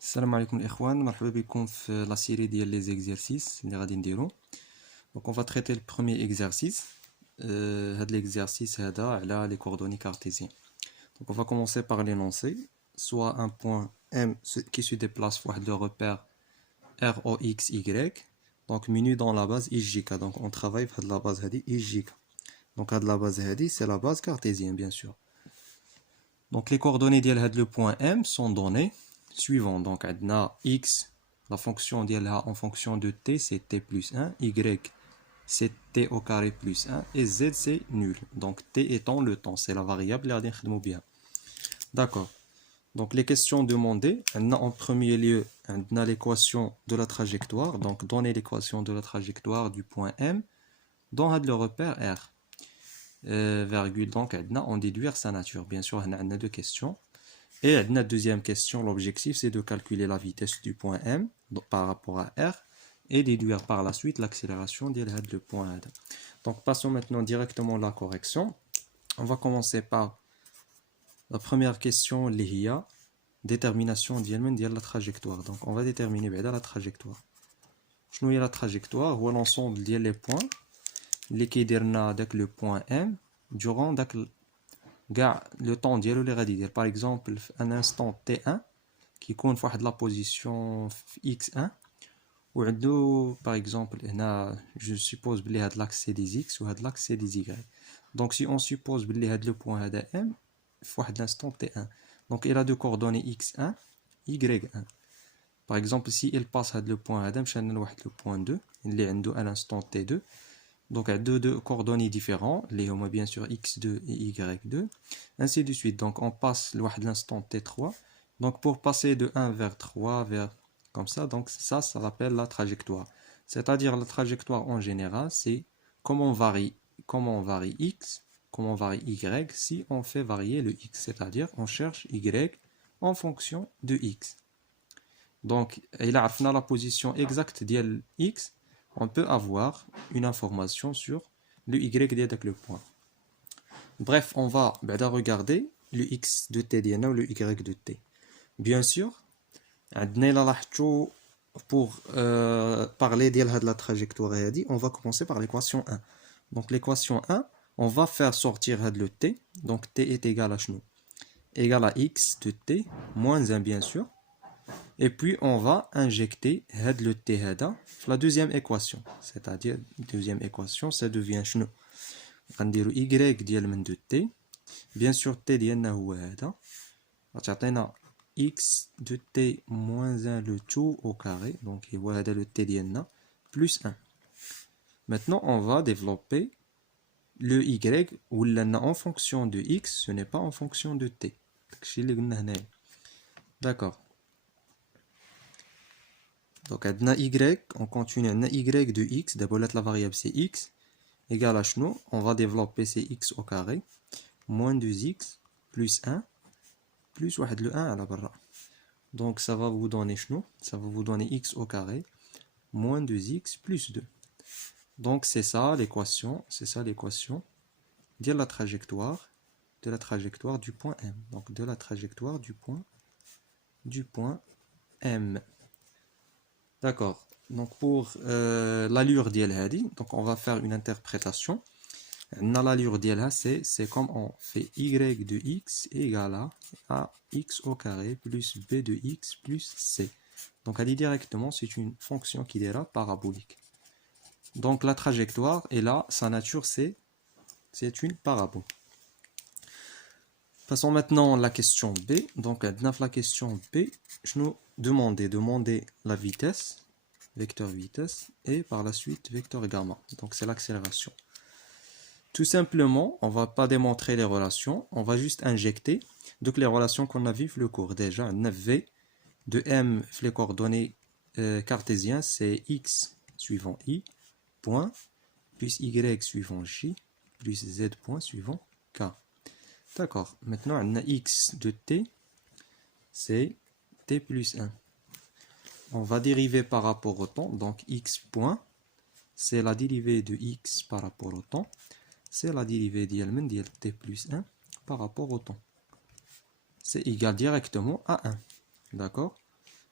السلام عليكم الإخوان، مرحبا بكم في la série ديال les exercices اللي غادي نديرو. Donc on va traiter le premier exercice. هاد l'exercice هذا على les coordonnées cartésiennes. Donc on va commencer par l'énoncé, soit un point M qui se déplace واحد le repère ROXY. Donc menu dans la base IJK. Donc on travaille avec la base هادي IJK. Donc la base هادي c'est la base cartésienne bien sûr. Donc les coordonnées ديال le point M sont données suivant. Donc on a x, la fonction ديالها en fonction de t c'est t plus 1, y c'est t au carré plus 1 et z c'est nul. Donc t étant le temps, c'est la variable اللي غادي نخدمو بها. D'accord. Donc les questions demandées, on a en premier lieu on a l'équation de la trajectoire. Donc donner l'équation de la trajectoire du point M dans le repère R. Virgule, donc on déduire sa nature. Bien sûr, on a deux questions. Et la deuxième question, l'objectif c'est de calculer la vitesse du point M par rapport à R et déduire par la suite l'accélération du point M. Donc passons maintenant directement à la correction. On va commencer par la première question, l'IA, détermination de la trajectoire. Donc on va déterminer la trajectoire. Je nous la trajectoire ou l'ensemble des points qui avec le point M durant le temps ديالو اللي غادي يدير. Par exemple un instant t1 qui يكون في واحد la position x1 وعنده par exemple هنا je suppose بلي هاد l'axe c'est des x وهاد l'axe c'est des y. Donc si on suppose بلي هاد le point هذا M في واحد l'instant t1, donc il a deux coordonnées x1 y1. Par exemple si il passe هاد le point هذا مشان لواحد le point 2 اللي عنده à l'instant t2. Donc deux coordonnées différentes, les hommes bien sûr x2 et y2, ainsi de suite. Donc on passe l'instant t3. Donc pour passer de 1 vers 3 vers comme ça, donc ça s'appelle la trajectoire. C'est-à-dire la trajectoire en général, c'est comment on varie x, comment on varie y si on fait varier le x. C'est-à-dire on cherche y en fonction de x. Donc il a la position exacte de x. On peut avoir une information sur le y avec le point. Bref, on va regarder le x de t ou le y de t. Bien sûr, pour parler de la trajectoire, on va commencer par l'équation 1. Donc l'équation 1, on va faire sortir le t. Donc t est égal à nous, égal à x de t moins 1 bien sûr. Et puis on va injecter le t dans la deuxième équation. C'est-à-dire, deuxième équation, ça devient chnou. On va dire y de t. Bien sûr, t ديالنا هو هذا. غتعطينا x de t moins 1 le tout au carré. Donc, voilà le t ديالنا plus 1. Maintenant, on va développer le y où en fonction de x, ce n'est pas en fonction de t. D'accord. Donc, on continue, on a y de x, d'abord la variable c'est x, égale à nous, on va développer c'est x au carré, moins 2x, plus 1, plus le 1 à la barre. Donc, ça va vous donner nous, ça va vous donner x au carré, moins 2x, plus 2. Donc, c'est ça l'équation de la trajectoire du point M. Donc, de la trajectoire du point M. D'accord. Donc pour l'allure d'El Hadi, donc on va faire une interprétation. L'allure d'El c'est comme on fait y de x égale à x au carré plus b de x plus c. Donc elle dit directement c'est une fonction qui est là parabolique. Donc la trajectoire est là, sa nature c'est une parabole. Passons maintenant à la question B. Donc dans la question B, je nous demander la vitesse, vecteur vitesse, et par la suite vecteur gamma. Donc c'est l'accélération. Tout simplement, on ne va pas démontrer les relations, on va juste injecter donc les relations qu'on a vues le cours. Déjà, un V de M, les coordonnées cartésiennes, c'est x suivant i, point, plus y suivant j, plus z point suivant k. D'accord. Maintenant, on a x de t, c'est t plus 1. On va dériver par rapport au temps. Donc, x point, c'est la dérivée de x par rapport au temps. C'est la dérivée de t plus 1 par rapport au temps. C'est égal directement à 1. D'accord.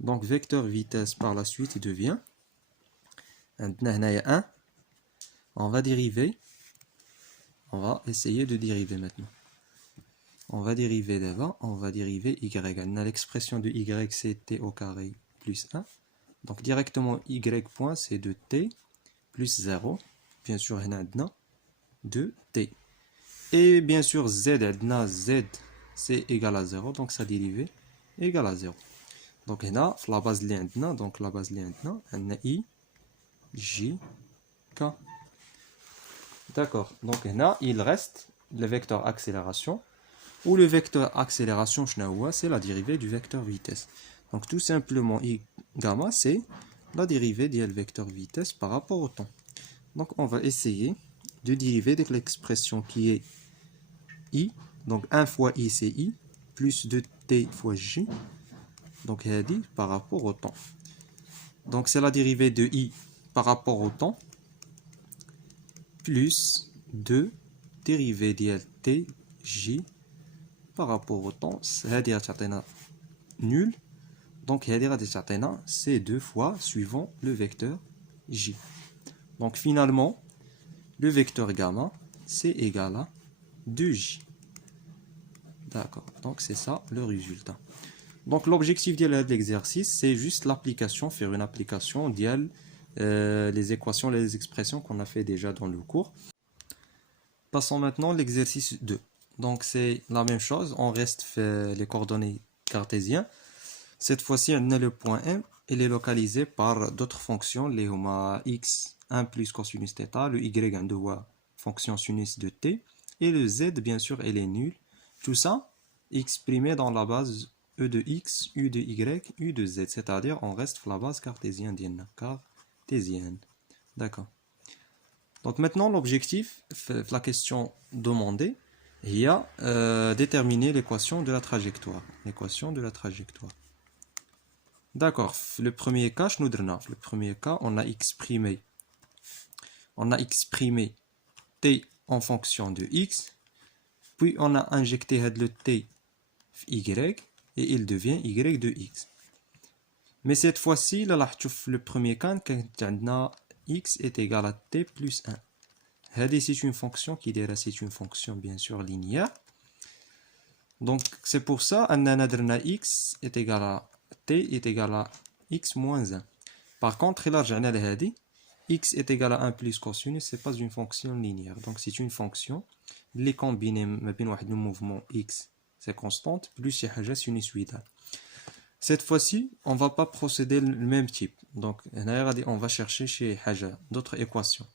Donc vecteur vitesse par la suite devient 1. On va dériver. On va essayer de dériver maintenant. On va dériver d'abord. On va dériver y. On a l'expression de y, c'est t au carré plus 1. Donc directement y point, c'est de t plus 0. Bien sûr, on a 2 t. Et bien sûr, z, z, c'est égal à 0. Donc sa dérivée est égale à 0. Donc là, la base linéaire, donc la base linéaire, on a i, j, k. D'accord. Donc là, il reste le vecteur accélération. Ou le vecteur accélération, c'est la dérivée du vecteur vitesse. Donc tout simplement, i gamma, c'est la dérivée du vecteur vitesse par rapport au temps. Donc on va essayer de dériver de l'expression qui est i. Donc 1 fois i, c'est i, plus 2t fois j. Donc il a dit par rapport au temps. Donc c'est la dérivée de i par rapport au temps, plus 2 dérivée de t, j, par rapport au temps, c'est-à-dire nul. Donc c'est 2 fois suivant le vecteur j. Donc finalement, le vecteur gamma, c'est égal à 2j. D'accord, donc c'est ça le résultat. Donc l'objectif de l'exercice, c'est juste l'application, faire une application les équations, les expressions qu'on a fait déjà dans le cours. Passons maintenant à l'exercice 2. Donc c'est la même chose, on reste fait les coordonnées cartésiennes. Cette fois-ci, on a le point M, il est localisé par d'autres fonctions, les x 1 plus cosinus θ, le y on doit fonction sinus de t, et le z, bien sûr, il est nul. Tout ça exprimé dans la base e de x, u de y, u de z, c'est-à-dire on reste la base cartésienne. D'accord. Donc maintenant, l'objectif, la question demandée, il y a déterminer l'équation de la trajectoire. L'équation de la trajectoire. D'accord. Le premier cas, on a exprimé t en fonction de x, puis on a injecté le t y et il devient y de x. Mais cette fois-ci, le premier cas, x est égal à t plus 1. C'est une fonction c'est une fonction bien sûr linéaire. Donc c'est pour ça que x est égal à t est égal à x moins 1. Par contre, x est égal à 1 plus cosinus, ce n'est pas une fonction linéaire. Donc c'est une fonction, les combinés le mouvement x, c'est constante, plus sinusoïdale. Cette fois-ci, on ne va pas procéder le même type. Donc on va chercher chez d'autres équations.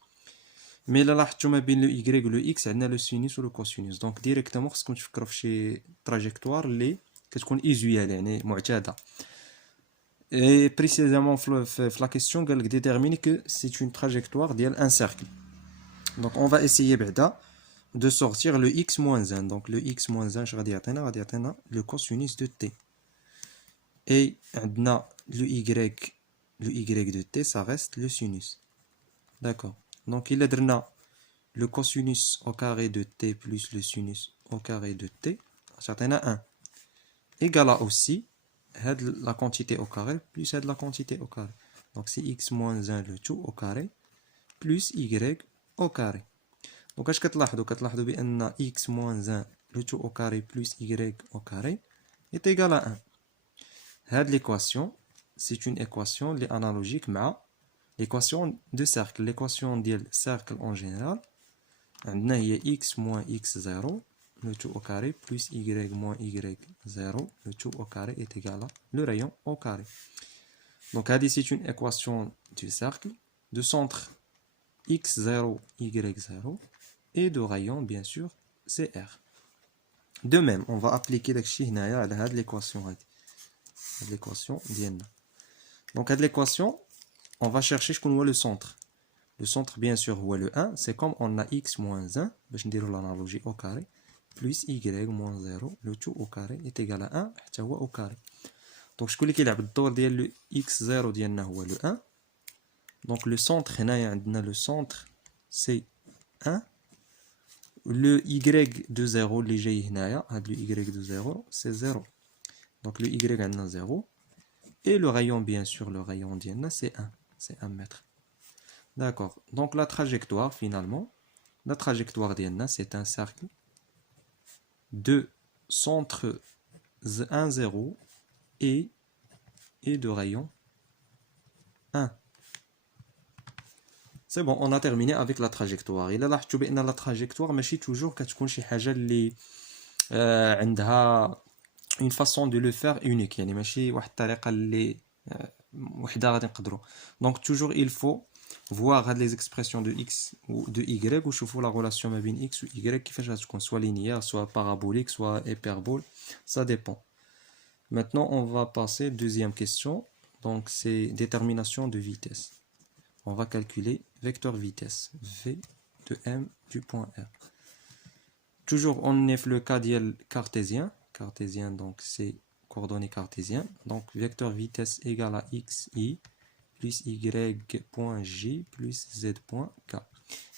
Mais là, le y et le x, on a le sinus ou le cosinus. Donc directement, ce qu'on fait chez trajectoire, qu'est-ce qu'on usuel, et précisément, la question détermine que c'est une trajectoire d'un cercle. Donc on va essayer de sortir le x moins 1. Donc le x moins 1, je vais dire le cosinus de t. Et le y de t, ça reste le sinus. D'accord. Donc il a le cosinus au carré de t plus le sinus au carré de t, ça a 1. Égal à aussi la quantité au carré plus la quantité au carré. Donc c'est x moins 1 le tout au carré plus y au carré. Donc اش كتلاحظوا بان x moins 1 le tout au carré plus y au carré est égal à 1. Cette l'équation, c'est une équation analogique à l'équation de cercle. L'équation de cercle en général, on a x moins x0 le tout au carré plus y moins y0 le tout au carré est égal à le rayon au carré. Donc c'est une équation du cercle de centre x0, y0 et de rayon bien sûr c'est r. De même, on va appliquer l'équation d'N. Donc à l'équation, on va chercher le centre. Le centre bien sûr est le 1, c'est comme on a x moins 1, je vais l'analogie au carré, plus y moins 0, le tout au carré est égal à 1, au carré. Donc je vais dire le x0 est le 1. Donc le centre, le centre c'est 1. Le y de 0, le y de 0, c'est 0. Donc le y a 0. Et le rayon, bien sûr, le rayon d'Ienna, c'est 1. C'est 1 mètre. D'accord. Donc la trajectoire, finalement, la trajectoire d'Ienna, c'est un cercle de centre 1, 0 et de rayon 1. C'est bon, on a terminé avec la trajectoire. Il a لاحظتوا بأن la trajectoire ماشي toujours كتكون شي حاجة اللي عندها une façon de le faire unique. يعني ماشي واحد الطريقة اللي وحدة غادي نقدروا. Donc toujours il faut voir les expressions de x ou de y وشوفوا la relation ما بين x و y كيفاش غتكون soit linéaire, soit parabolique, soit hyperbole, ça dépend. Maintenant on va passer deuxième question. Donc c'est détermination de vitesse. On va calculer vecteur vitesse v de m du point R. Toujours on est le cas cartésien. Cartésien, donc c'est coordonnées cartésiennes. Donc vecteur vitesse égale à xi plus y point j plus z point k.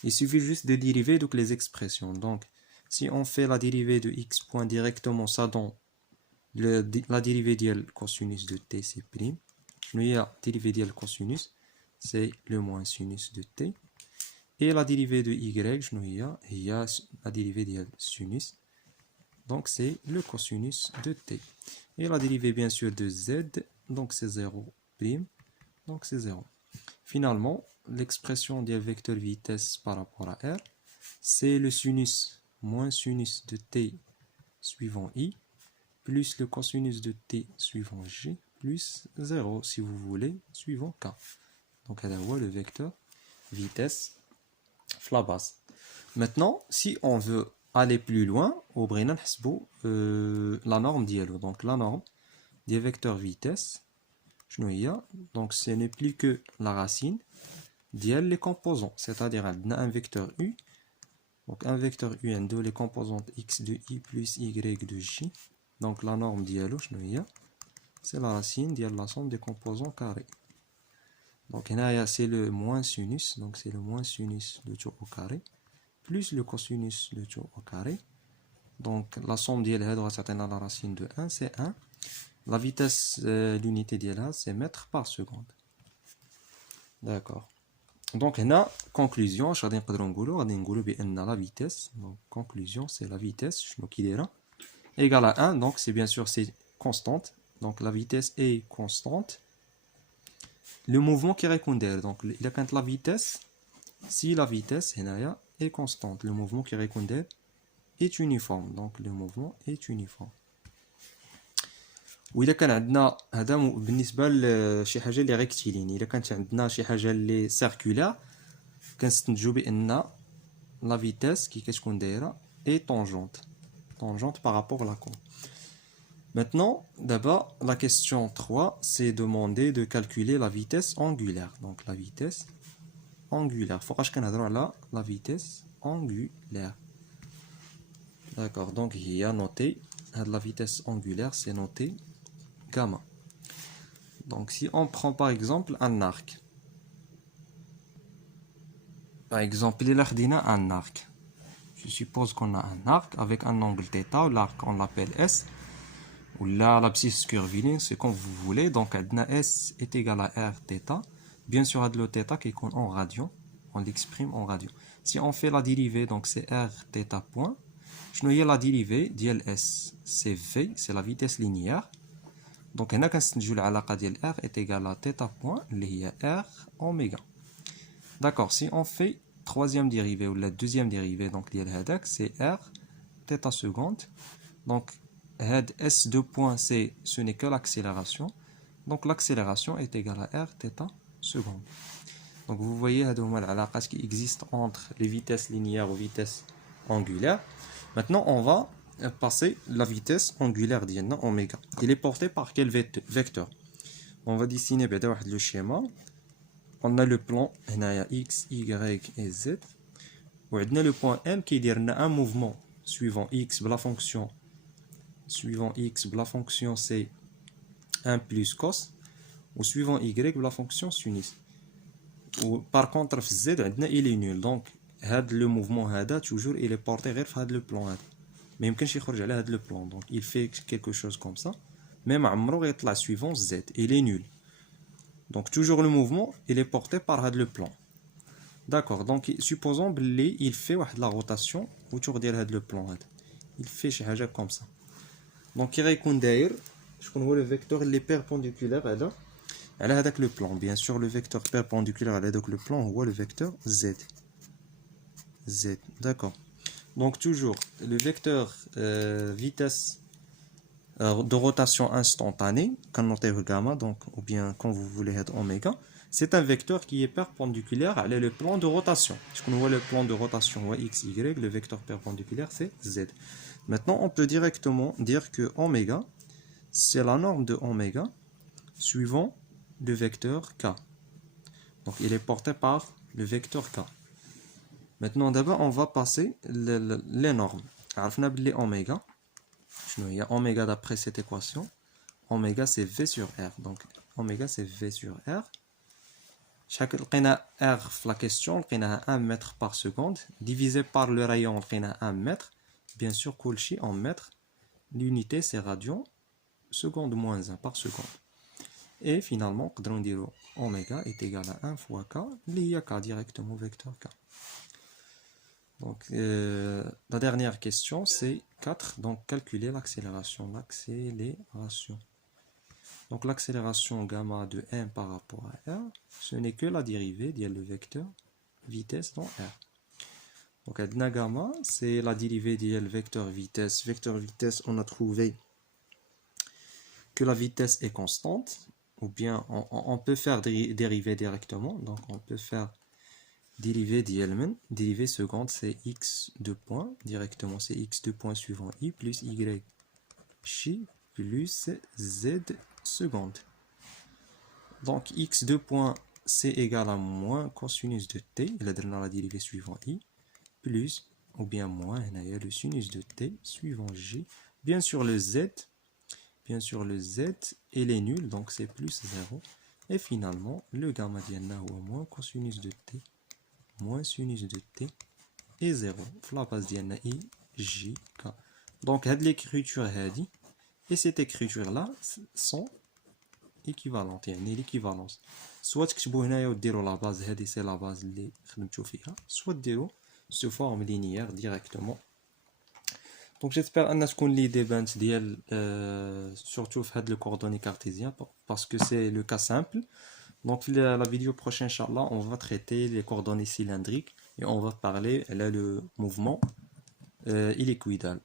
Il suffit juste de dériver donc les expressions. Donc si on fait la dérivée de x point directement, ça donne la dérivée de cosinus de t, c'est prime. Il y a dérivée de cosinus, c'est le moins sinus de t. Et la dérivée de y, il y a la dérivée de sinus. Donc c'est le cosinus de t. Et la dérivée bien sûr de z, donc c'est 0 prime. Donc c'est 0. Finalement, l'expression du vecteur vitesse par rapport à r, c'est le sinus moins sinus de t suivant i, plus le cosinus de t suivant j, plus 0 si vous voulez, suivant k. Donc elle a le vecteur vitesse la base. Maintenant, si on veut aller plus loin, au Brennan la norme dialogue. Donc la norme des vecteurs vitesse, donc ce n'est plus que la racine dial les composants, c'est-à-dire un vecteur u. Donc un vecteur u de les composantes x de i plus y de j. Donc la norme dialogue, c'est la racine de la somme des composants carrés. Donc c'est le moins sinus, donc c'est le moins sinus de tout au carré, plus le cosinus de tout au carré. Donc la somme d'elle est à la racine de 1, c'est 1. La vitesse, l'unité d'elle, c'est mètres par seconde. D'accord. Donc la conclusion, je vais dire la vitesse. Donc conclusion, c'est la vitesse, égale à 1, donc c'est bien sûr c'est constante. Donc la vitesse est constante. Le mouvement qui répond donc il a quand la vitesse, si la vitesse est constante, le mouvement qui répond est uniforme, donc le mouvement est uniforme. وإذا كان عندنا هذا بالنسبة لشي حاجة اللي ريكتيلين، إذا كانت عندنا شي حاجة اللي سيركولار كنستنتجو بأن لا فيتاس كي كتكون دايرة est tangente par rapport à la courbe. Maintenant, d'abord, la question 3, c'est demander de calculer la vitesse angulaire. Donc, la vitesse angulaire. Il faut que la vitesse angulaire. D'accord, donc il y a noté, la vitesse angulaire, c'est noté gamma. Donc, si on prend par exemple un arc. Par exemple, il y a un arc. Je suppose qu'on a un arc avec un angle θ. L'arc, on l'appelle S. Ou là, l'abscisse curviligne, c'est comme vous voulez. Donc, S est égal à R θ. Bien sûr, le θ qui est en radian. On l'exprime en radian. Si on fait la dérivée, donc c'est R θ point. Je nous la dérivée d'S, c'est V, c'est la vitesse linéaire. Donc, on a la R est égal à θ point, qui est R oméga. D'accord, si on fait troisième dérivée ou la deuxième dérivée, donc c'est R θ seconde. Donc, S2 point, ce n'est que l'accélération. Donc l'accélération est égale à R θ seconde. Donc vous voyez la qui existe entre les vitesses linéaires ou vitesses angulaires. Maintenant on va passer la vitesse angulaire d'Ienna oméga. Il est porté par quel vecteur? On va dessiner le schéma. On a le plan X, Y et Z. On a le point M qui dit un mouvement suivant X, la fonction suivant x, la fonction c'est 1 plus cos, ou suivant y, la fonction sinus. Ou par contre, z, il est nul. Donc, le mouvement toujours il est porté vers le plan. Mais il ne peut pas le plan. Donc, il fait quelque chose comme ça. même عمرو يطلع suivant Z, il est nul. Donc toujours le mouvement, il est porté par le plan. D'accord, donc supposons qu'il fait la rotation autour de le plan. Il fait شي حاجة comme ça. Donc il غيكون داير شكون هو le vecteur اللي perpendiculaire على هذاك le plan. Bien sûr le vecteur perpendiculaire على هذاك le plan هو le vecteur Z. Z, d'accord. Donc toujours le vecteur vitesse de rotation instantanée, quand on gamma, donc, ou bien quand vous voulez être oméga, c'est un vecteur qui est perpendiculaire à le plan de rotation. Puisqu'on voit le plan de rotation x, y, le vecteur perpendiculaire c'est z. Maintenant on peut directement dire que oméga, c'est la norme de oméga suivant le vecteur k. Donc il est porté par le vecteur k. Maintenant d'abord on va passer les normes. Alors on a les oméga. Il y a oméga d'après cette équation. Oméga c'est V sur R. Donc oméga c'est V sur R. Chaque R la question, on a 1 mètre par seconde. Divisé par le rayon, on a 1 mètre. Bien sûr, colchi en mètres. L'unité c'est radian. Seconde moins 1 par seconde. Et finalement, on dit oméga est égal à 1 fois K. Il y a K directement vecteur K. Donc, la dernière question, c'est 4. Donc, calculer l'accélération. Donc, l'accélération gamma de 1 par rapport à R, ce n'est que la dérivée le vecteur vitesse dans R. Donc, adna gamma, c'est la dérivée le vecteur vitesse. Vecteur vitesse, on a trouvé que la vitesse est constante. Ou bien, on peut faire dériver directement. Donc, on peut faire dérivée seconde, c'est x de point, directement c'est x de point suivant i plus y chi plus z seconde. Donc x de point c'est égal à moins cosinus de t, il a donné la dérivée suivant i, plus ou bien moins, il y a le sinus de t suivant j. Bien sûr le z il est nul, donc c'est plus 0. Et finalement le gamma diana ou moins cosinus de t moins sinus de t et 0. La base d'IA I, J, K. Donc, l'écriture et cette écriture-là sont équivalentes. يعني l'équivalence. Soit تكتبوا هنايا وديروا la base هذه c'est la base اللي خدمتو فيها. Soit ديروا sous forme linéaire directement. Donc, j'espère أن تكون l'idée بانت ديال surtout في هاد le coordonnées cartésien parce que c'est le cas simple. Donc la vidéo prochaine, Inch'Allah, on va traiter les coordonnées cylindriques et on va parler là le mouvement hélicoïdal.